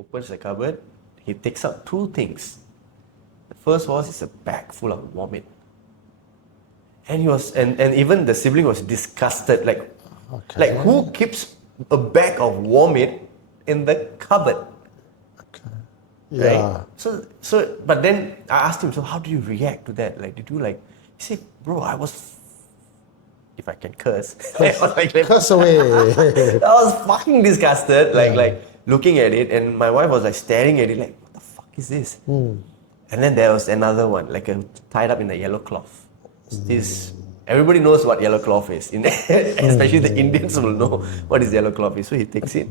opens the cupboard, he takes out two things. The first was it's a bag full of vomit. And he was, and even the sibling was disgusted, like who keeps a bag of vomit in the cupboard? Okay. Yeah. Right? So, but then I asked him, so how do you react to that? Like, did you like? He said, bro, I was, if I can curse, I was like, Curse away. I was fucking disgusted, like looking at it, and my wife was like staring at it, like, what the fuck is this? And then there was another one, like tied up in a yellow cloth. This, everybody knows what yellow cloth is, especially the Indians will know what is yellow cloth is. So he takes it.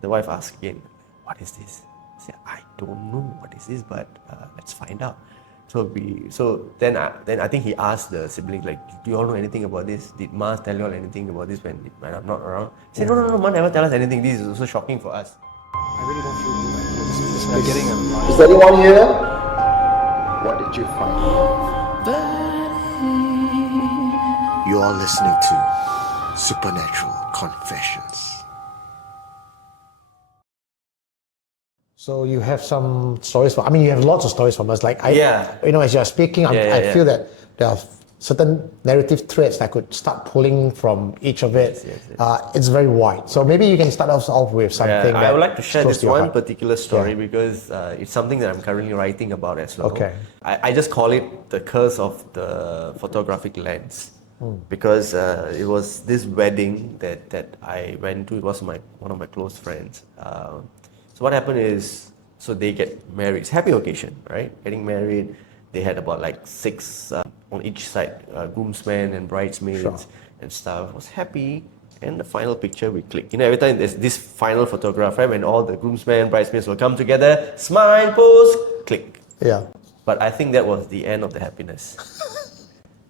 The wife asks again, what is this? I said, I don't know what is this, but let's find out. So then I think he asked the siblings, like, do you all know anything about this? Did Ma tell you all anything about this when I'm not around? He said, no, Ma never tell us anything. This is also shocking for us. I really don't feel good. I'm getting a... Is there anyone here? What did you find? You are listening to Supernatural Confessions. So you have some stories you have lots of stories from us. Like as you're speaking, I feel that there are certain narrative threads that I could start pulling from each of it. Yes. It's very wide. So maybe you can start us off with something. I would like to share this one particular story because it's something that I'm currently writing about as well. Okay. I just call it the curse of the photographic lens. Because it was this wedding that I went to. It was one of my close friends. So what happened is, so they get married. It's a happy occasion, right? Getting married. They had about like 6 on each side, groomsmen and bridesmaids and stuff. It was happy. And the final picture we click. Every time there's this final photograph, right? When all the groomsmen and bridesmaids will come together, smile, pose, click. Yeah. But I think that was the end of the happiness.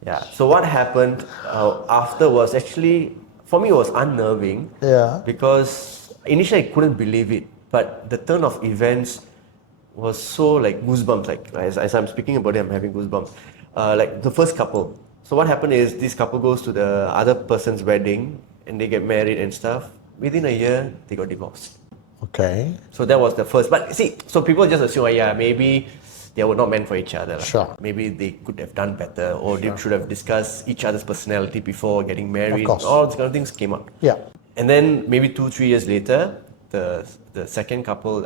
Yeah. So what happened after was actually, for me, it was unnerving. Yeah. Because initially I couldn't believe it, but the turn of events was so like goosebumps. Like as I'm speaking about it, I'm having goosebumps. Like the first couple. So what happened is this couple goes to the other person's wedding and they get married and stuff. Within a year, they got divorced. Okay. So that was the first. But see, so people just assume, maybe they were not meant for each other. Sure. Maybe they could have done better, or they should have discussed each other's personality before getting married. Of course. All these kind of things came up. Yeah. And then maybe 2-3 years later, the second couple,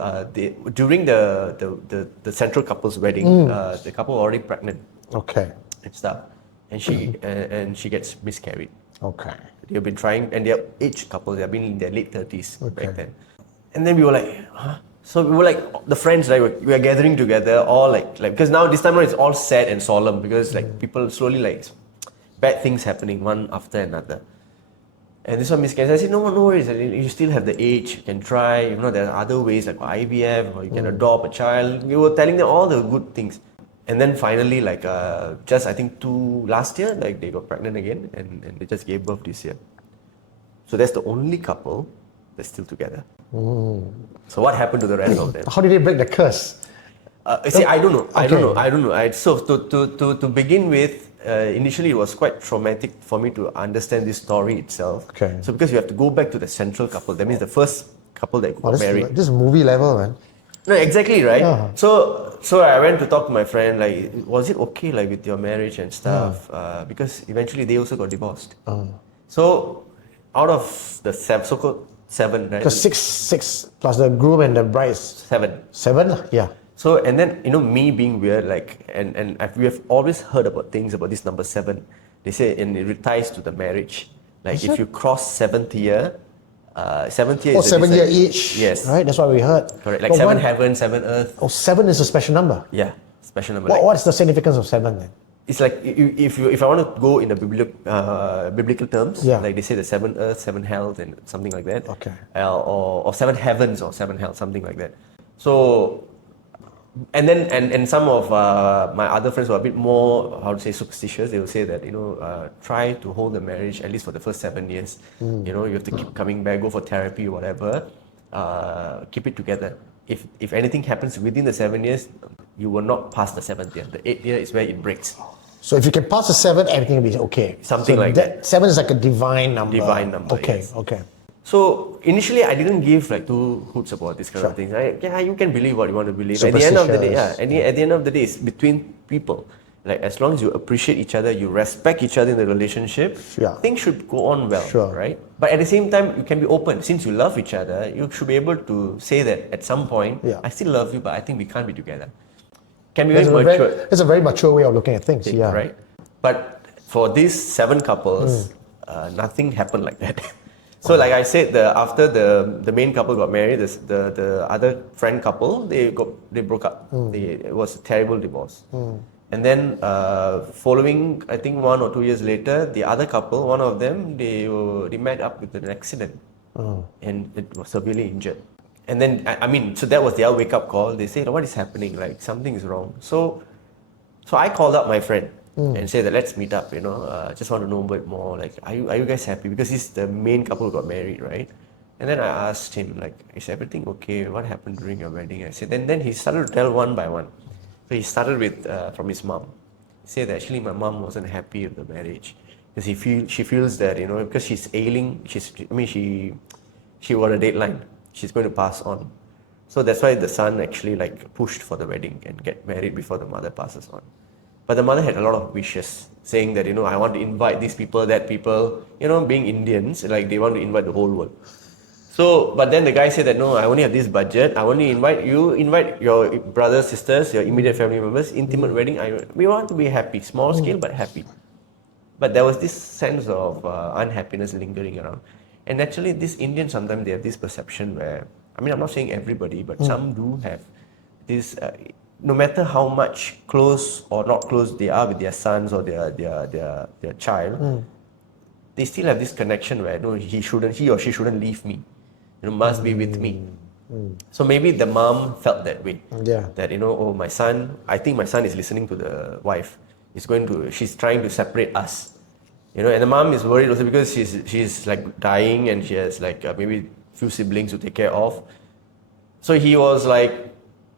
during the central couple's wedding, the couple were already pregnant. Okay. And stuff, and she gets miscarried. Okay. They've been trying, and they're aged couples. They've been in their late 30s back then. And then we were like, huh? So we were like, the friends, like, we are gathering together, all like because now this time around it's all sad and solemn because like people slowly like bad things happening one after another. And this one miscarried. I said, no worries. You still have the age. You can try. There are other ways like IVF, or you can adopt a child. We were telling them all the good things. And then finally, like just I think last year, like they got pregnant again, and they just gave birth this year. So that's the only couple that's still together. So what happened to the rest of them? How did they break the curse? See, I don't know. So to begin with, initially it was quite traumatic for me to understand this story itself. Okay. So because you have to go back to the central couple, that means the first couple that got married. This is movie level, man. No, exactly, right? Yeah. So I went to talk to my friend, like, was it okay, like, with your marriage and stuff? Because eventually they also got divorced. So out of the so-called 7, right? Because six plus the groom and the bride is 7. 7, yeah. So, and then, me being weird, like, and we have always heard about things about this number 7. They say, and it ties to the marriage. Like, if you cross 7th year, 7th year is 7 year each. Yes. Right, that's what we heard. Correct. Like 7 heaven, 7 earth. 7 is a special number. Yeah, special number. What's the significance of 7 then? It's like if I want to go in the biblical terms, like they say the 7 earth, 7 hells, and something like that. Okay. Or 7 heavens or 7 hells, something like that. So, and then and some of my other friends who are a bit more, how to say, superstitious, they will say that try to hold the marriage at least for the first 7 years. You have to keep coming back, go for therapy, whatever. Keep it together. If anything happens within the 7 years, you will not pass the 7th year. The 8th year is where it breaks. So if you can pass the 7, everything will be okay. Something like that. 7 is like a divine number. Divine number. Okay, yes. okay. So initially, I didn't give like two hoots about this kind of things. You can believe what you want to believe. At the end of the day, at the end of the day, it's between people. Like as long as you appreciate each other, you respect each other in the relationship, things should go on well, right? But at the same time, you can be open. Since you love each other, you should be able to say that at some point, I still love you, but I think we can't be together. Can be very mature. It's a very mature way of looking at things, right? But for these 7 couples, nothing happened like that. So like I said, after the main couple got married, the other friend couple, they broke up. It was a terrible divorce. And then following, I think 1 or 2 years later, the other couple, one of them, they met up with an accident, and it was severely injured. And then so that was their wake up call. They said, "What is happening? Like something is wrong." So I called up my friend and said that let's meet up. Just want to know a bit more. Like, are you guys happy? Because he's the main couple who got married, right? And then I asked him, like, is everything okay? What happened during your wedding? I said, and then he started to tell one by one. So he started with from his mom. He said that actually my mom wasn't happy with the marriage because she feels that because she's ailing, she got a deadline. She's going to pass on. So that's why the son actually like pushed for the wedding and get married before the mother passes on. But the mother had a lot of wishes, saying that I want to invite these people, that people. Being Indians, like they want to invite the whole world. So, but then the guy said that no, I only have this budget. I only invite your brothers, sisters, your immediate family members, intimate wedding. We want to be happy, small scale but happy. But there was this sense of unhappiness lingering around. And actually, these Indians sometimes they have this perception where, I'm not saying everybody, but some do have this. No matter how much close or not close they are with their sons or their child, they still have this connection where no, he or she shouldn't leave me. Must be with me. So maybe the mom felt that way. That my son. I think my son is listening to the wife. She's trying to separate us. And the mom is worried also because she's like dying and she has like maybe few siblings to take care of. So he was like,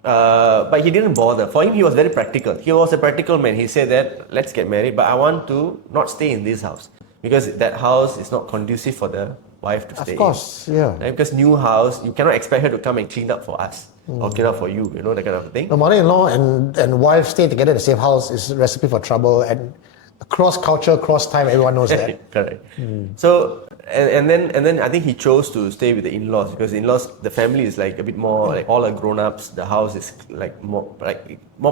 but he didn't bother. For him, he was very practical. He was a practical man. He said that let's get married, but I want to not stay in this house because that house is not conducive for the wife to stay in. Of course, yeah. Right? Because new house, you cannot expect her to come and clean up for us or clean up for you. That kind of thing. The mother-in-law and wife staying together in the same house is a recipe for trouble, and cross culture, cross time, everyone knows that. Correct. So and then I think he chose to stay with the in-laws because the in-laws, the family is like a bit more like all are grown-ups. The house is like more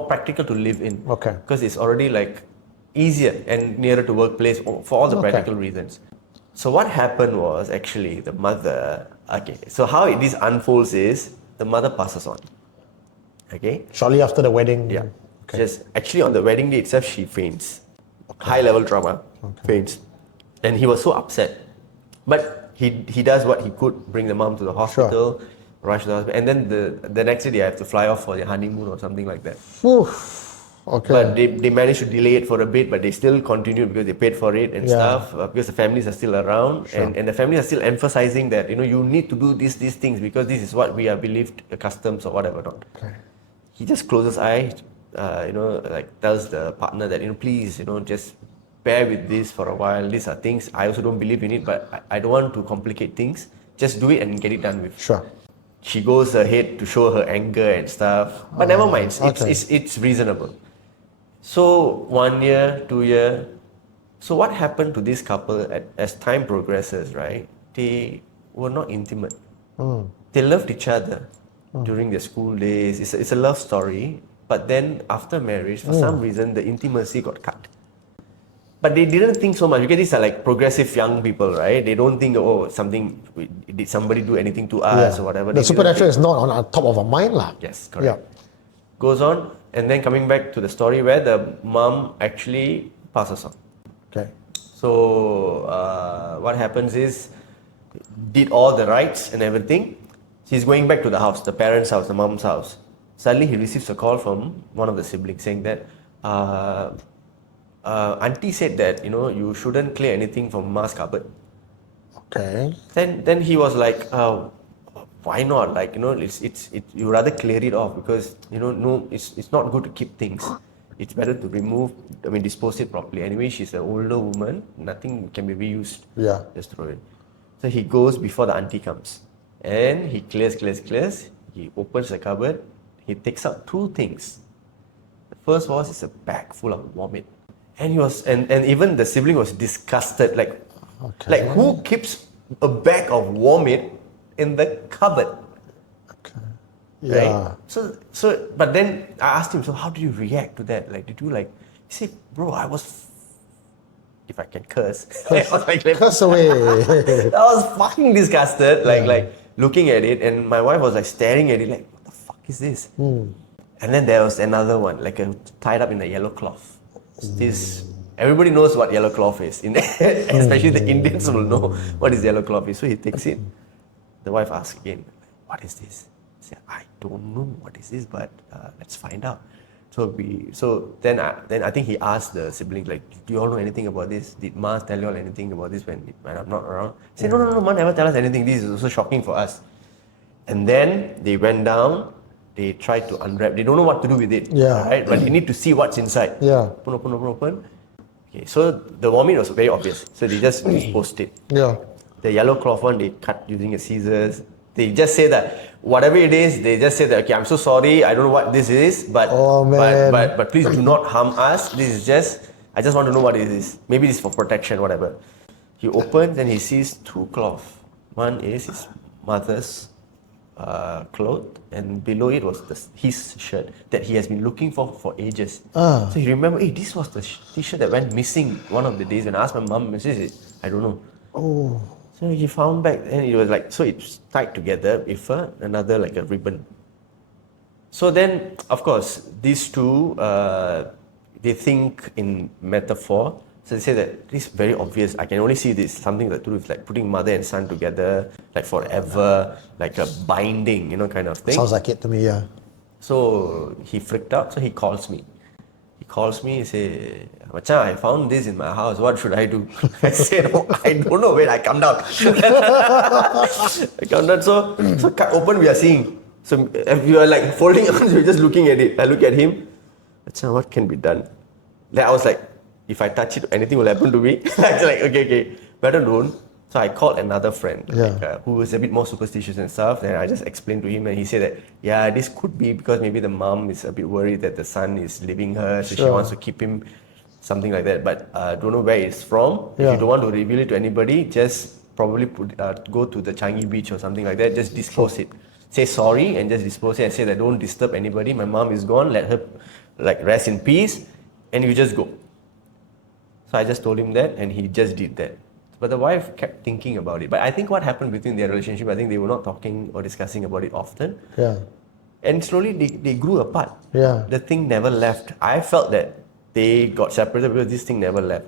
practical to live in. Okay. Because it's already like easier and nearer to workplace for all the practical reasons. So what happened was actually the mother. Okay. So how this unfolds is the mother passes on. Okay. Shortly after the wedding. Yeah. Okay. Just actually on the wedding day itself, she faints. High level trauma, faints, and he was so upset. But he does what he could, bring the mom to the hospital, rush the hospital, and then the next day they have to fly off for their honeymoon or something like that. Okay. But they managed to delay it for a bit, but they still continued because they paid for it and stuff, because the families are still around, and the families are still emphasizing that you need to do these things because this is what we are believed customs or whatever not. Okay. He just closes eye. Like tells the partner that please, just bear with this for a while. These are things I also don't believe in it, but I don't want to complicate things. Just do it and get it done with. Sure. She goes ahead to show her anger and stuff, but never mind. It's reasonable. So 1 year, 2 year. So what happened to this couple as time progresses? Right, they were not intimate. They loved each other during their school days. It's a love story. But then after marriage, for some reason, the intimacy got cut. But they didn't think so much because these are like progressive young people, right? They don't think, did somebody do anything to us or whatever. The supernatural is not on top of our mind, lah. Yes, correct. Goes on, and then coming back to the story where the mom actually passes on. Okay. So what happens is, did all the rites and everything. She's going back to the house, the parents' house, the mom's house. Suddenly he receives a call from one of the siblings saying that auntie said that you shouldn't clear anything from ma's cupboard. Okay. Then he was like, why not? Like it's you rather clear it off because no, it's not good to keep things. It's better to dispose it properly. Anyway, she's an older woman. Nothing can be reused. Yeah. Just throw it. So he goes before the auntie comes. And he clears. He opens the cupboard. He takes out two things. The first was is a bag full of vomit. And he was and even the sibling was disgusted. Like who keeps a bag of vomit in the cupboard? Yeah. Right? So but then I asked him, so how did you react to that? Like, did you like, he said, bro, I was, if I can curse, I was like, Curse away. I was fucking disgusted, like looking at it, and my wife was like staring at it, like, what the fuck is this? And then there was another one, like tied up in a yellow cloth. This, everybody knows what yellow cloth is, especially the Indians will know what is yellow cloth is. So he takes it. The wife asks again, what is this? He said, I don't know what is this, but let's find out. So then I think he asked the siblings, like, do you all know anything about this? Did Ma tell you all anything about this when I'm not around? He said, no, Ma never tell us anything. This is also shocking for us. And then they went down, they tried to unwrap. They don't know what to do with it. Yeah. Right? But they need to see what's inside. Yeah. Open. Okay, so the vomit was very obvious. So they just disposed it. Yeah. The yellow cloth one, they cut using a scissors. They just say that whatever it is, they just say that, okay, I'm so sorry, I don't know what this is, but but please do not harm us. This is just, I just want to know what it is. Maybe this is for protection, whatever. He opens and he sees two cloths. One is his mother's cloth, and below it was his shirt that he has been looking for ages. So he remembered, hey, this was the t-shirt that went missing one of the days. When I asked my mom, she said, I don't know. So he found back, and it was like, so it's tied together with another like a ribbon. So then, of course, these two, they think in metaphor. So they say that this is very obvious. I can only see this, something that to do with like putting mother and son together, like forever, like a binding, kind of thing. Sounds like it to me, yeah. So he freaked out, so he calls me. He say, Machan, I found this in my house, what should I do? I said, oh, I don't know, wait, I come down. I come down, so cut open, we are seeing. So if you are like folding on, you're just looking at it. I look at him, Machan, what can be done? Then I was like, if I touch it, anything will happen to me. I was like, okay, better don't. So I called another friend who was a bit more superstitious and stuff. And I just explained to him, and he said that, yeah, this could be because maybe the mom is a bit worried that the son is leaving her, so she wants to keep him, something like that. But don't know where it's from. If you don't want to reveal it to anybody, just probably go to the Changi beach or something like that. Just dispose it. Say sorry and just dispose it and say that don't disturb anybody. My mom is gone. Let her like rest in peace, and you just go. So I just told him that, and he just did that. But the wife kept thinking about it. But I think what happened between their relationship, I think they were not talking or discussing about it often. Yeah. And slowly they grew apart. Yeah. The thing never left. I felt that they got separated because this thing never left.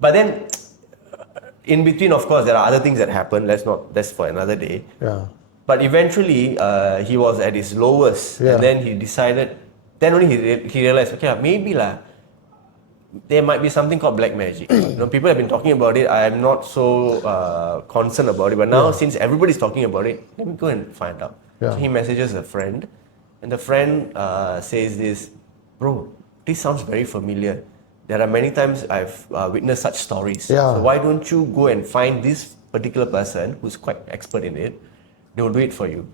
But then, in between, of course, there are other things that happened. That's for another day. Yeah. But eventually, he was at his lowest. Yeah. And then he decided, then only he realized, okay, maybe there might be something called black magic. People have been talking about it. I am not so concerned about it. But now, since everybody's talking about it, let me go and find out. Yeah. So he messages a friend, and the friend says this, bro, this sounds very familiar. There are many times I've witnessed such stories. Yeah. So why don't you go and find this particular person who's quite expert in it? They will do it for you.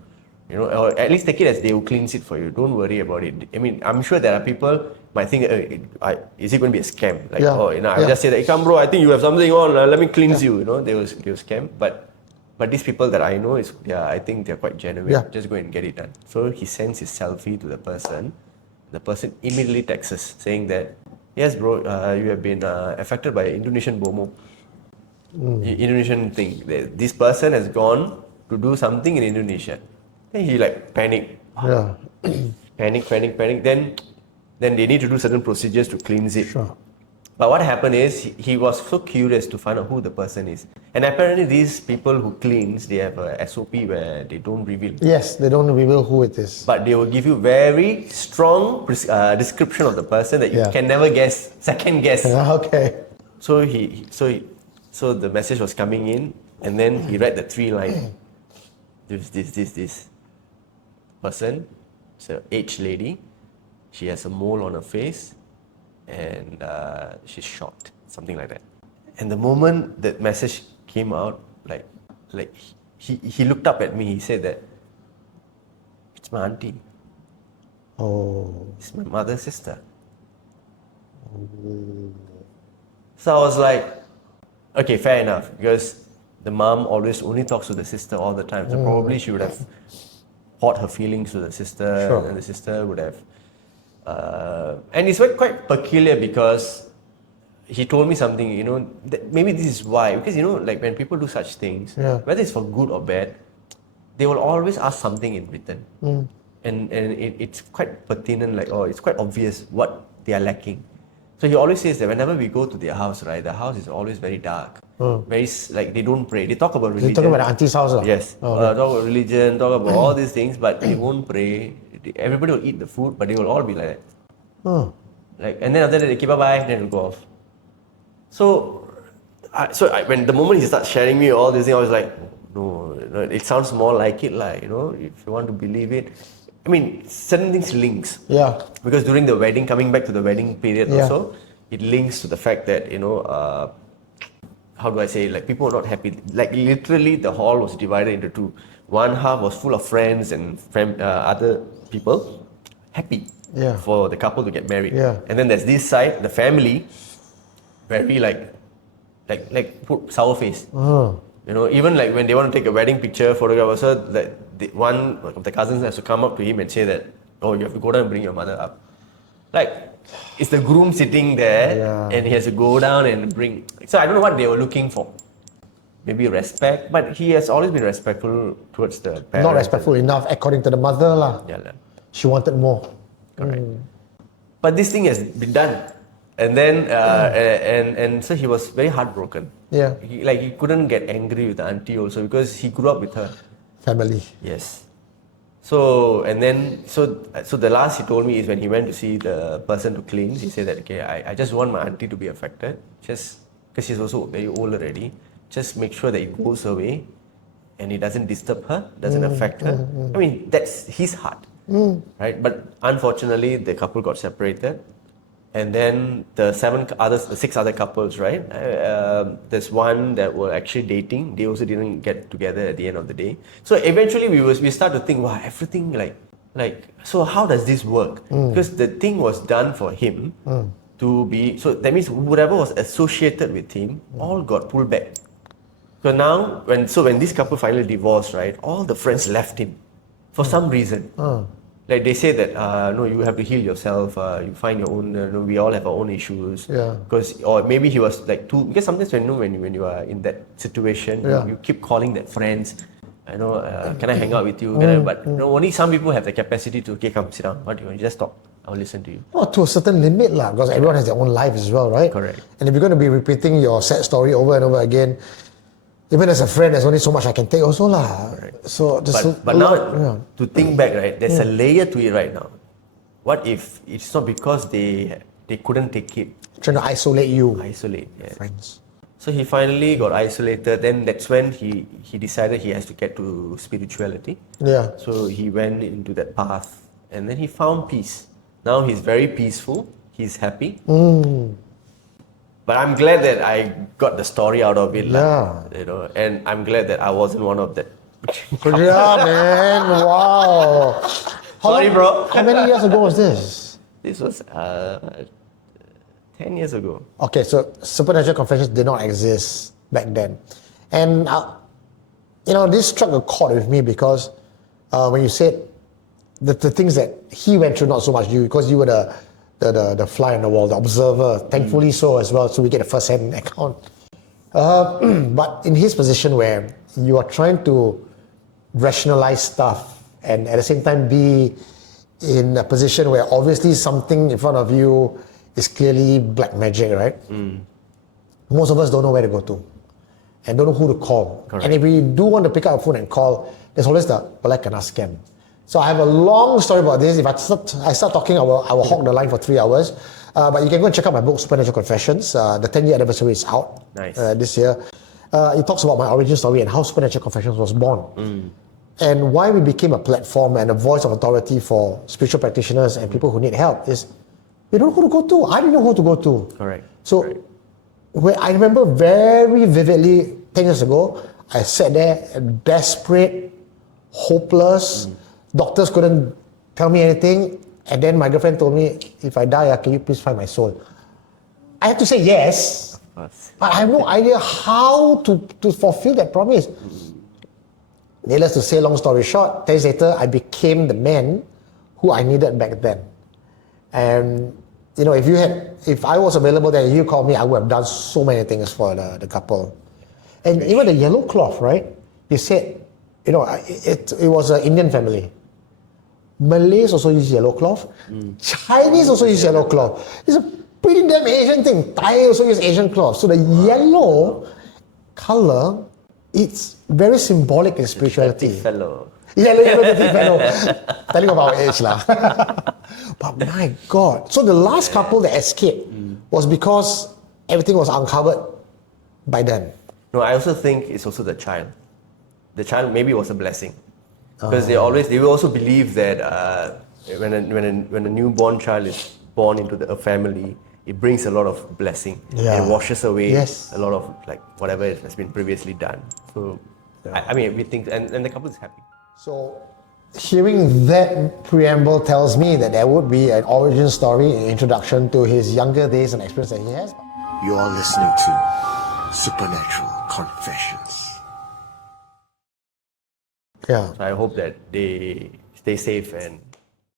Or at least take it as they will cleanse it for you. Don't worry about it. I mean, I'm sure there are people might think, is it going to be a scam? Like, I'll just say that, come bro, I think you have something on, let me cleanse you. They will scam. But these people that I know, I think they're quite genuine. Yeah. Just go and get it done. So he sends his selfie to the person. The person immediately texts saying that, yes bro, you have been affected by Indonesian BOMO. Indonesian thing. This person has gone to do something in Indonesia. Then he panic. Yeah. Panic. Then they need to do certain procedures to cleanse it. Sure. But what happened is he was so curious to find out who the person is. And apparently these people who cleanse, they have a SOP where they don't reveal. Yes, they don't reveal who it is. But they will give you very strong description of the person that you can never guess, second guess. Okay. So so the message was coming in, and then he read the 3 lines. This person, it's an aged lady. She has a mole on her face, and she's shocked, something like that. And the moment that message came out, like he looked up at me. He said that it's my auntie. Oh. It's my mother's sister. So I was like, okay, fair enough, because the mom always only talks to the sister all the time. So probably she would have poured her feelings to the sister, Sure. and the sister would have. And it's quite peculiar because he told me something, that maybe this is why. Because, like when people do such things, whether it's for good or bad, they will always ask something in return. And it's quite pertinent, like, it's quite obvious what they are lacking. So he always says that whenever we go to their house, right, the house is always very dark. Very, like, they don't pray. They talk about religion. You're talking about the auntie's house? Yes. Oh, okay. Talk about religion, talk about all these things, but they won't pray. Everybody will eat the food, but they will all be like that. Like, and then after that, they keep bye, then it'll go off. So when the moment he starts sharing me all these things, I was like, no, it sounds more like it, like, if you want to believe it. I mean, certain things links. Yeah. Because during the wedding, coming back to the wedding period Yeah. also, it links to the fact that, how do I say, like, people were not happy. Like, literally, the hall was divided into two. One half was full of friends and other people happy for the couple to get married. Yeah. And then there's this side, the family, very like put sour face. Even like when they want to take a wedding picture, photographer, so that one of the cousins has to come up to him and say that, oh, you have to go down and bring your mother up. Like, it's the groom sitting there and he has to go down and bring. So I don't know what they were looking for. Maybe respect, but he has always been respectful towards the parents. Not respectful enough, according to the mother lah. Yeah. She wanted more. Correct. But this thing has been done. And then, and so he was very heartbroken. Yeah. He couldn't get angry with the auntie also because he grew up with her. Family. Yes. So, and then, so the last he told me is when he went to see the person to cleanse, he said that, okay, I just want my auntie to be affected, just because she's also very old already. Just make sure that it goes away and it doesn't disturb her, doesn't affect her. I mean, that's his heart, right? But unfortunately, the couple got separated. And then the 6 other couples, right? There's one that were actually dating. They also didn't get together at the end of the day. So eventually we start to think, wow, everything like so how does this work? Because the thing was done for him to be, so that means whatever was associated with him all got pulled back. So now when this couple finally divorced, right? All the friends left him for some reason. Like they say that no, you have to heal yourself. You find your own. We all have our own issues. Yeah. Because or maybe he was like too. Because sometimes when you are in that situation, you keep calling their friends. Can I hang out with you? But only some people have the capacity to come sit down. What do you want? Just talk. I'll listen to you. Oh, to a certain limit lah, because everyone has their own life as well, right? Correct. And if you're going to be repeating your sad story over and over again, even as a friend, there's only so much I can take also lah. So but now to think back, right? There's a layer to it right now. What if it's not because they couldn't take it? Trying to isolate you. Isolate, yeah. Friends. So he finally got isolated. Then that's when he decided he has to get to spirituality. Yeah. So he went into that path, and then he found peace. Now he's very peaceful. He's happy. But I'm glad that I got the story out of it. And I'm glad that I wasn't one of that. Yeah, man. Wow. Sorry, bro. How many years ago was this? This was 10 years ago. Okay, so supernatural confessions did not exist back then. And, this struck a chord with me because when you said the things that he went through, not so much you, because you were the fly on the wall, the observer, thankfully so as well, so we get a first-hand account. But in his position where you are trying to rationalize stuff and at the same time be in a position where obviously something in front of you is clearly black magic, right? Most of us don't know where to go to and don't know who to call. Correct. And if we do want to pick up a phone and call, there's always the black and scam. So I have a long story about this. If I start talking, I will hog the line for 3 hours. But you can go and check out my book, Supernatural Confessions. The 10-year anniversary is out this year. It talks about my origin story and how Supernatural Confessions was born. And why we became a platform and a voice of authority for spiritual practitioners and people who need help is we don't know who to go to. I didn't know who to go to. Correct. So I remember very vividly 10 years ago, I sat there desperate, hopeless. Doctors couldn't tell me anything. And then my girlfriend told me, if I die, can you please find my soul? I had to say yes. But I have no idea how to fulfill that promise. Needless to say, long story short, 10 years later, I became the man who I needed back then. And if I was available then you called me, I would have done so many things for the couple. And even the yellow cloth, right? They said, it was an Indian family. Malays also use yellow cloth. Chinese also use yellow cloth. It's a pretty damn Asian thing. Thai also use Asian cloth. So the yellow color, it's very symbolic in spirituality. Fellow. Yellow dirty fellow. Telling about our age lah. But my God. So the last couple that escaped was because everything was uncovered by them. No, I also think it's also the child. The child maybe was a blessing. Because they will also believe that when a newborn child is born into a family, it brings a lot of blessing. Yeah. And washes away Yes. a lot of whatever has been previously done. So I mean, we think, and the couple is happy. So hearing that preamble tells me that there would be an origin story, an introduction to his younger days and experience that he has. You are listening to Supernatural Confessions. Yeah. So I hope that they stay safe and